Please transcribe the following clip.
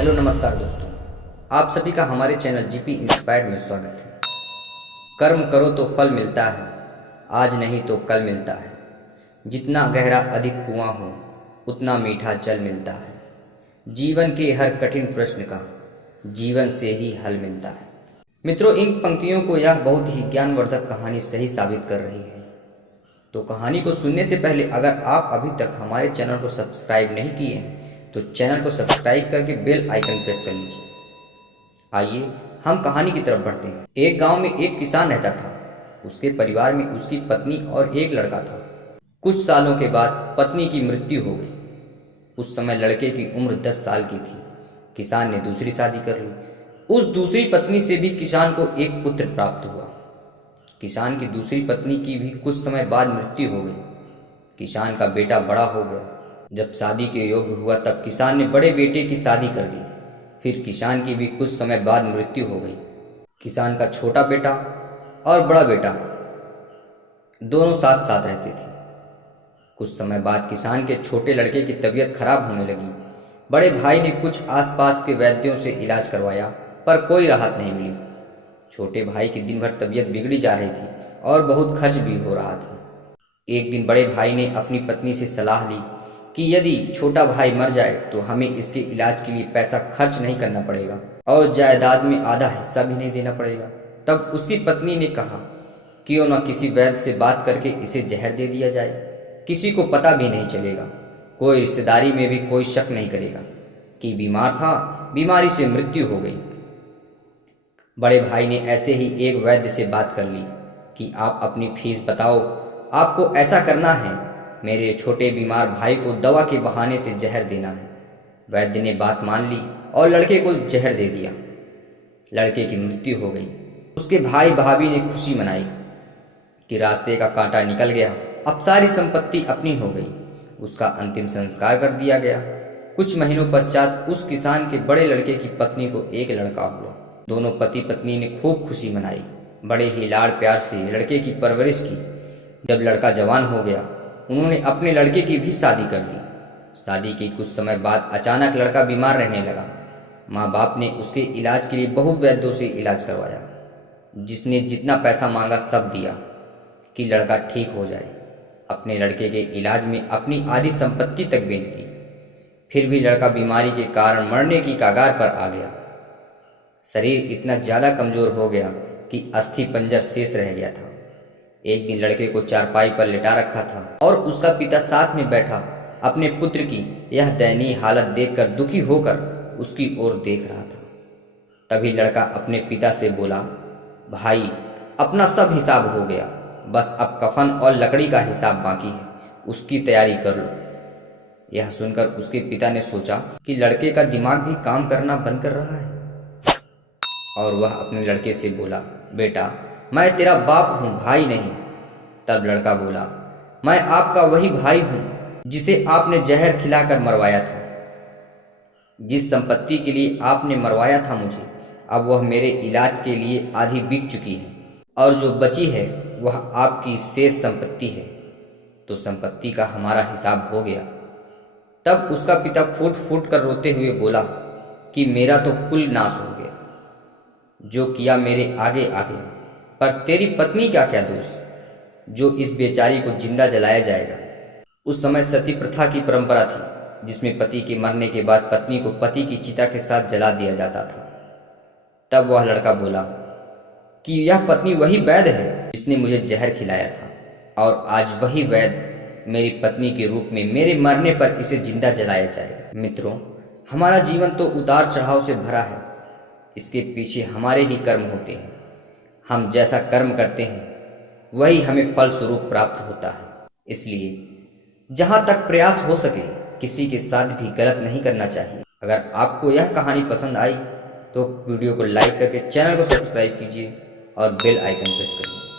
Hello नमस्कार दोस्तों, आप सभी का हमारे चैनल जीपी इंस्पायर्ड में स्वागत है। कर्म करो तो फल मिलता है, आज नहीं तो कल मिलता है। जितना गहरा अधिक कुआं हो, उतना मीठा जल मिलता है। जीवन के हर कठिन प्रश्न का जीवन से ही हल मिलता है। मित्रों, इन पंक्तियों को यह बहुत ही ज्ञानवर्धक कहानी सही साबित कर रही है। तो कहानी को सुनने से पहले अगर आप अभी तक हमारे चैनल को सब्सक्राइब नहीं किए हैं तो चैनल को सब्सक्राइब करके बेल आइकन प्रेस कर लीजिए। आइए हम कहानी की तरफ बढ़ते हैं। एक गांव में एक किसान रहता था। उसके परिवार में उसकी पत्नी और एक लड़का था। कुछ सालों के बाद पत्नी की मृत्यु हो गई। उस समय लड़के की उम्र 10 साल की थी। किसान ने दूसरी शादी कर ली। उस दूसरी पत्नी से भी किसान को एक पुत्र प्राप्त हुआ। किसान की दूसरी पत्नी की भी कुछ समय बाद मृत्यु हो गई। किसान का बेटा बड़ा हो गया। जब शादी के योग्य हुआ तब किसान ने बड़े बेटे की शादी कर दी। फिर किसान की भी कुछ समय बाद मृत्यु हो गई। किसान का छोटा बेटा और बड़ा बेटा दोनों साथ साथ रहते थे। कुछ समय बाद किसान के छोटे लड़के की तबीयत खराब होने लगी। बड़े भाई ने कुछ आसपास के वैद्यों से इलाज करवाया पर कोई राहत नहीं मिली। छोटे भाई की दिन भर तबीयत बिगड़ी जा रही थी और बहुत खर्च भी हो रहा था। एक दिन बड़े भाई ने अपनी पत्नी से सलाह ली कि यदि छोटा भाई मर जाए तो हमें इसके इलाज के लिए पैसा खर्च नहीं करना पड़ेगा और जायदाद में आधा हिस्सा भी नहीं देना पड़ेगा। तब उसकी पत्नी ने कहा, क्यों न किसी वैद्य से बात करके इसे जहर दे दिया जाए। किसी को पता भी नहीं चलेगा, कोई रिश्तेदारी में भी कोई शक नहीं करेगा कि बीमार था, बीमारी से मृत्यु हो गई। बड़े भाई ने ऐसे ही एक वैद्य से बात कर ली कि आप अपनी फीस बताओ, आपको ऐसा करना है, मेरे छोटे बीमार भाई को दवा के बहाने से जहर देना है। वैद्य ने बात मान ली और लड़के को जहर दे दिया। लड़के की मृत्यु हो गई। उसके भाई भाभी ने खुशी मनाई कि रास्ते का कांटा निकल गया, अब सारी संपत्ति अपनी हो गई। उसका अंतिम संस्कार कर दिया गया। कुछ महीनों पश्चात उस किसान के बड़े लड़के की पत्नी को एक लड़का हुआ। दोनों पति पत्नी ने खूब खुशी मनाई। बड़े ही लाड़ प्यार से लड़के की परवरिश की। जब लड़का जवान हो गया उन्होंने अपने लड़के की भी शादी कर दी। शादी के कुछ समय बाद अचानक लड़का बीमार रहने लगा। माँ बाप ने उसके इलाज के लिए बहुत वैद्यों से इलाज करवाया, जिसने जितना पैसा मांगा सब दिया कि लड़का ठीक हो जाए। अपने लड़के के इलाज में अपनी आधी संपत्ति तक बेच दी। फिर भी लड़का बीमारी के कारण मरने की कगार पर आ गया। शरीर इतना ज़्यादा कमज़ोर हो गया कि अस्थि पंजर शेष रह गया था। एक दिन लड़के को चारपाई पर लिटा रखा था और उसका पिता साथ में बैठा अपने पुत्र की यह दयनीय हालत देखकर दुखी होकर उसकी ओर देख रहा था। तभी लड़का अपने पिता से बोला, भाई, अपना सब हिसाब हो गया, बस अब कफन और लकड़ी का हिसाब बाकी है, उसकी तैयारी कर लो। यह सुनकर उसके पिता ने सोचा कि लड़के का दिमाग भी काम करना बंद कर रहा है और वह अपने लड़के से बोला, बेटा, मैं तेरा बाप हूँ, भाई नहीं। तब लड़का बोला, मैं आपका वही भाई हूँ जिसे आपने जहर खिलाकर मरवाया था। जिस संपत्ति के लिए आपने मरवाया था मुझे, अब वह मेरे इलाज के लिए आधी बिक चुकी है और जो बची है वह आपकी शेष संपत्ति है। तो संपत्ति का हमारा हिसाब हो गया। तब उसका पिता फूट फूट कर रोते हुए बोला कि मेरा तो कुल नाश हो गया, जो किया मेरे आगे आ गया, पर तेरी पत्नी का क्या दोष जो इस बेचारी को जिंदा जलाया जाएगा। उस समय सती प्रथा की परंपरा थी, जिसमें पति के मरने के बाद पत्नी को पति की चिता के साथ जला दिया जाता था। तब वह लड़का बोला कि यह पत्नी वही वैद्य है जिसने मुझे जहर खिलाया था और आज वही वैद्य मेरी पत्नी के रूप में मेरे मरने पर इसे जिंदा जलाया जाएगा। मित्रों, हमारा जीवन तो उतार चढ़ाव से भरा है। इसके पीछे हमारे ही कर्म होते हैं। हम जैसा कर्म करते हैं वही हमें फल स्वरूप प्राप्त होता है। इसलिए जहाँ तक प्रयास हो सके किसी के साथ भी गलत नहीं करना चाहिए। अगर आपको यह कहानी पसंद आई तो वीडियो को लाइक करके चैनल को सब्सक्राइब कीजिए और बेल आइकन प्रेस करिए।